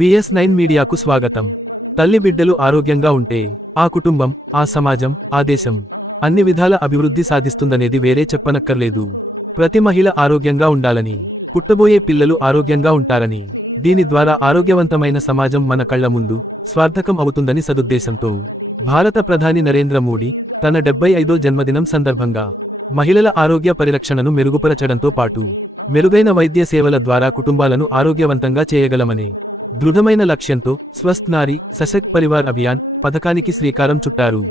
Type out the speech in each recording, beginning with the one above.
VS9 మీడియాకు స్వాగతం. తల్లి బిడ్డలు ఆరోగ్యంగా ఉంటే ఆ కుటుంబం, ఆ సమాజం, ఆ దేశం అన్ని విధాల అభివృద్ధి సాధిస్తుందనేది వేరే చెప్పనక్కర్లేదు. ప్రతి మహిళ ఆరోగ్యంగా ఉండాలని, పుట్టబోయే పిల్లలు ఆరోగ్యంగా ఉంటారని, దీని ద్వారా ఆరోగ్యవంతమైన సమాజం మన కళ్ల ముందు స్వార్థకం అవుతుందని సదుద్దేశంతో భారత ప్రధాని నరేంద్ర మోడీ తన 75వ జన్మదినం సందర్భంగా మహిళల ఆరోగ్య పరిరక్షణను మెరుగుపరచడంతో పాటు మెరుగైన వైద్య సేవల ద్వారా కుటుంబాలను ఆరోగ్యవంతంగా చేయగలమనే దృఢమైన లక్ష్యంతో స్వస్థ్ నారీ సశక్త్ పరివార్ అభియాన్ పథకానికి శ్రీకారం చుట్టారు.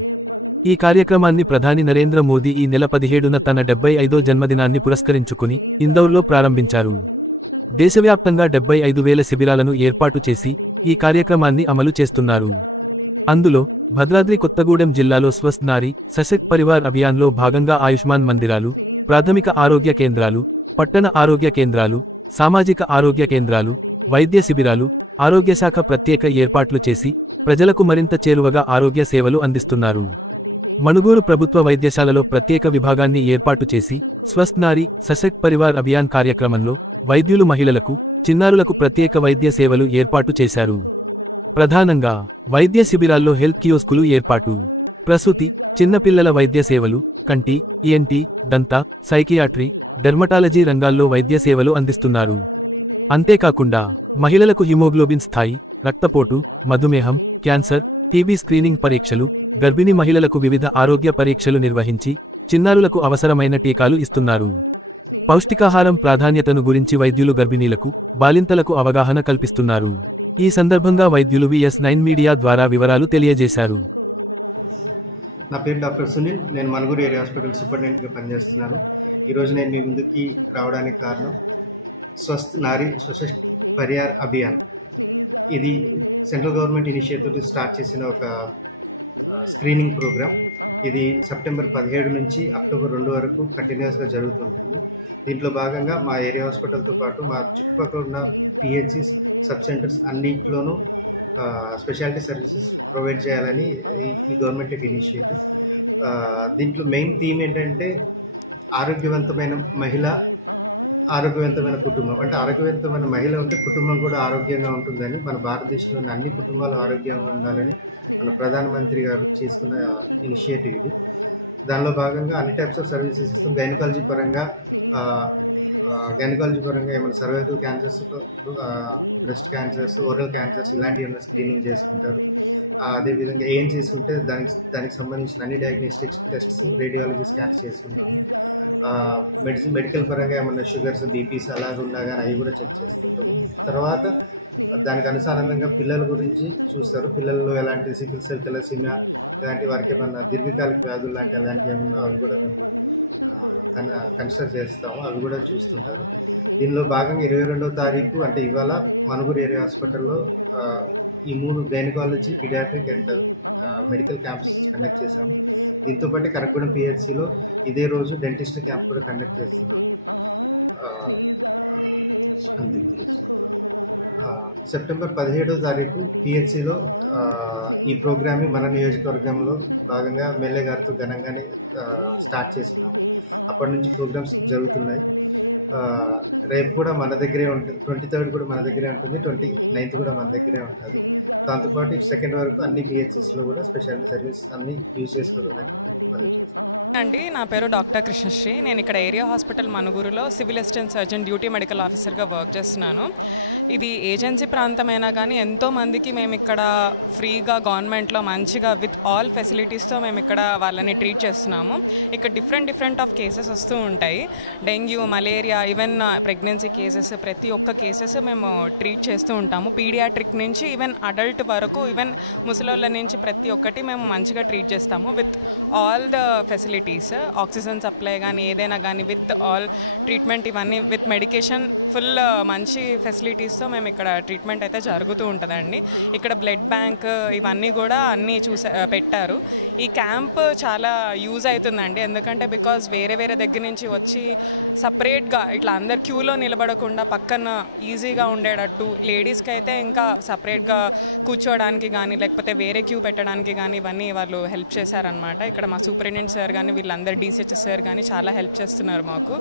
ఈ కార్యక్రమాన్ని ప్రధాని నరేంద్ర మోదీ ఈ నెల 17న తన 75వ జన్మదినాన్ని పురస్కరించుకుని ఇందౌర్లో ప్రారంభించారు. దేశవ్యాప్తంగా 75,000 శిబిరాలను ఏర్పాటు చేసి ఈ కార్యక్రమాన్ని అమలు చేస్తున్నారు. అందులో భద్రాద్రి కొత్తగూడెం జిల్లాలో స్వస్థ్ నారీ సశక్త్ పరివార్ అభియాన్లో భాగంగా ఆయుష్మాన్ మందిరాలు, ప్రాథమిక ఆరోగ్య కేంద్రాలు, పట్టణ ఆరోగ్య కేంద్రాలు, సామాజిక ఆరోగ్య కేంద్రాలు, వైద్య శిబిరాలు, ఆరోగ్యశాఖ ప్రత్యేక ఏర్పాట్లు చేసి ప్రజలకు మరింత చేరువగా ఆరోగ్య సేవలు అందిస్తున్నారు. మణుగూరు ప్రభుత్వ వైద్యశాలలో ప్రత్యేక విభాగాన్ని ఏర్పాటు చేసి స్వస్థ్ నారీ సశక్త్ పరివార్ అభియాన్ కార్యక్రమంలో వైద్యులు మహిళలకు, చిన్నారులకు ప్రత్యేక వైద్య సేవలు ఏర్పాటు చేశారు. ప్రధానంగా వైద్య శిబిరాల్లో హెల్త్ కియోస్కులు ఏర్పాటు, ప్రసూతి, చిన్నపిల్లల వైద్య సేవలు, కంటి, ENT, దంత, సైకియాట్రీ, డెర్మటాలజీ రంగాల్లో వైద్య సేవలు అందిస్తున్నారు. అంతేకాకుండా మహిళలకు హిమోగ్లోబిన్ స్థాయి, రక్తపోటు, మధుమేహం, క్యాన్సర్, టీబీ స్క్రీనింగ్ పరీక్షలు, గర్భిణీ మహిళలకు వివిధ ఆరోగ్య పరీక్షలు నిర్వహించి చిన్నారులకు అవసరమైన టీకాలు ఇస్తున్నారు. పౌష్టికాహారం ప్రాధాన్యతను గురించి వైద్యులు గర్భిణీలకు, బాలింతలకు అవగాహన కల్పిస్తున్నారు. ఈ సందర్భంగా వైద్యులు VS9 మీడియా ద్వారా వివరాలు తెలియజేశారు. నా పేరు డాక్టర్ సునీల్. నేను మణుగూరు ఏరియా హాస్పిటల్ సూపరింటెండెంట్గా పనిచేస్తున్నాను. ఈరోజు నేను మీ ముందుకి రావడానికి కారణం స్వస్థ్ నారీ సశక్త్ పరివార్ అభియాన్. ఇది సెంట్రల్ గవర్నమెంట్ ఇనిషియేటివ్ స్టార్ట్ చేసిన ఒక స్క్రీనింగ్ ప్రోగ్రామ్. ఇది సెప్టెంబర్ 17 నుంచి అక్టోబర్ 2 వరకు కంటిన్యూస్గా జరుగుతుంటుంది. దీంట్లో భాగంగా మా ఏరియా హాస్పిటల్తో పాటు మా చుట్టుపక్కల ఉన్న PHCs, సబ్ సెంటర్స్ అన్నింటిలోనూ స్పెషాలిటీ సర్వీసెస్ ప్రొవైడ్ చేయాలని ఈ గవర్నమెంట్ ఇనిషియేటివ్. దీంట్లో మెయిన్ థీమ్ ఏంటంటే ఆరోగ్యవంతమైన మహిళ, ఆరోగ్యవంతమైన కుటుంబం. అంటే ఆరోగ్యవంతమైన మహిళ ఉంటే కుటుంబం కూడా ఆరోగ్యంగా ఉంటుందని, మన భారతదేశంలోని అన్ని కుటుంబాలు ఆరోగ్యంగా ఉండాలని మన ప్రధానమంత్రి గారు చేసుకున్న ఇనిషియేటివ్ ఇది. దానిలో భాగంగా అన్ని టైప్స్ ఆఫ్ సర్వీసెస్ ఇస్తాం. గైనకాలజీ పరంగా ఏమైనా cervical cancers, breast cancers, oral cancers ఇలాంటివి ఏమైనా స్క్రీనింగ్ చేసుకుంటారు. అదేవిధంగా ఏం చేసుకుంటే దానికి సంబంధించిన అన్ని డయాగ్నోస్టిక్స్ టెస్ట్స్, రేడియాలజీ స్కాన్స్ చేసుకుంటాము. మెడికల్ పరంగా ఏమన్నా షుగర్స్, BPs అలాగున్నా కానీ అవి కూడా చెక్ చేస్తుంటాము. తర్వాత దానికి అనుసారంగా పిల్లల గురించి చూస్తారు. పిల్లల్లో ఎలాంటి సికిల్ సెల్ థెలసీమియా ఇలాంటి వారికి ఏమన్నా దీర్ఘకాలిక వ్యాధులు అలాంటివి ఏమన్నా అవి కూడా మేము కన్సిడర్ చేస్తాము. అవి కూడా చూస్తుంటారు. దీనిలో భాగంగా 22వ తారీఖు అంటే ఇవాళ మణుగూరు ఏరియా హాస్పిటల్లో ఈ 3 gynaecology, paediatric and medical camps conduct చేశాము. దీంతోపాటు కనకగూడెం PHCలో ఇదే రోజు డెంటిస్ట్ క్యాంప్ కూడా కండక్ట్ చేస్తున్నాం. సెప్టెంబర్ 17వ తారీఖు PHCలో ఈ ప్రోగ్రామ్ని మన నియోజకవర్గంలో భాగంగా ఎమ్మెల్యే గారితో ఘనంగానే స్టార్ట్ చేస్తున్నాం. అప్పటి నుంచి ప్రోగ్రామ్స్ జరుగుతున్నాయి. రేపు కూడా మన దగ్గరే ఉంటుంది, 23rd కూడా మన దగ్గరే ఉంటుంది, 29th కూడా మన దగ్గరే ఉంటుంది. దాంతోపాటు 2nd వరకు అన్ని PHCస్లో కూడా స్పెషాలిటీ సర్వీస్ అన్ని యూజ్ చేసుకోవాలని మనం చేస్తాం. అండి, నా పేరు డాక్టర్ కృష్ణశ్రీ. నేను ఇక్కడ ఏరియా హాస్పిటల్ మణుగూరులో civil assistant surgeon duty medical ఆఫీసర్గా వర్క్ చేస్తున్నాను. ఇది ఏజెన్సీ ప్రాంతమైనా కానీ ఎంతోమందికి మేము ఇక్కడ ఫ్రీగా గవర్నమెంట్లో మంచిగా విత్ ఆల్ ఫెసిలిటీస్తో మేము ఇక్కడ వాళ్ళని ట్రీట్ చేస్తున్నాము. ఇక్కడ డిఫరెంట్ ఆఫ్ కేసెస్ వస్తూ ఉంటాయి. Dengue, malaria, even pregnancy cases, ప్రతి ఒక్క కేసెస్ మేము ట్రీట్ చేస్తూ ఉంటాము. పీడియాట్రిక్ నుంచి ఈవెన్ అడల్ట్ వరకు, ఈవెన్ ముసలోళ్ళ నుంచి ప్రతి ఒక్కటి మేము మంచిగా ట్రీట్ చేస్తాము with all the facilities. Oxygen supply కానీ ఏదైనా కానీ విత్ ఆల్ ట్రీట్మెంట్, ఇవన్నీ విత్ మెడికేషన్, ఫుల్ మంచి ఫెసిలిటీస్తో మేము ఇక్కడ ట్రీట్మెంట్ అయితే జరుగుతూ ఉంటుందండి. ఇక్కడ బ్లడ్ బ్యాంక్ ఇవన్నీ కూడా అన్నీ పెట్టారు. ఈ క్యాంప్ చాలా యూజ్ అవుతుందండి. ఎందుకంటే బికాజ్ వేరే దగ్గర నుంచి వచ్చి సపరేట్గా ఇట్లా అందరు క్యూలో నిలబడకుండా పక్కన ఈజీగా ఉండేటట్టు, లేడీస్కి అయితే ఇంకా సపరేట్గా కూర్చోవడానికి కానీ లేకపోతే వేరే క్యూ పెట్టడానికి కానీ ఇవన్నీ వాళ్ళు హెల్ప్ చేశారనమాట. ఇక్కడ మా సూపరింటెండెంట్ సార్ కానీ వీళ్ళందరూ DCHS సార్ కానీ చాలా హెల్ప్ చేస్తున్నారు మాకు.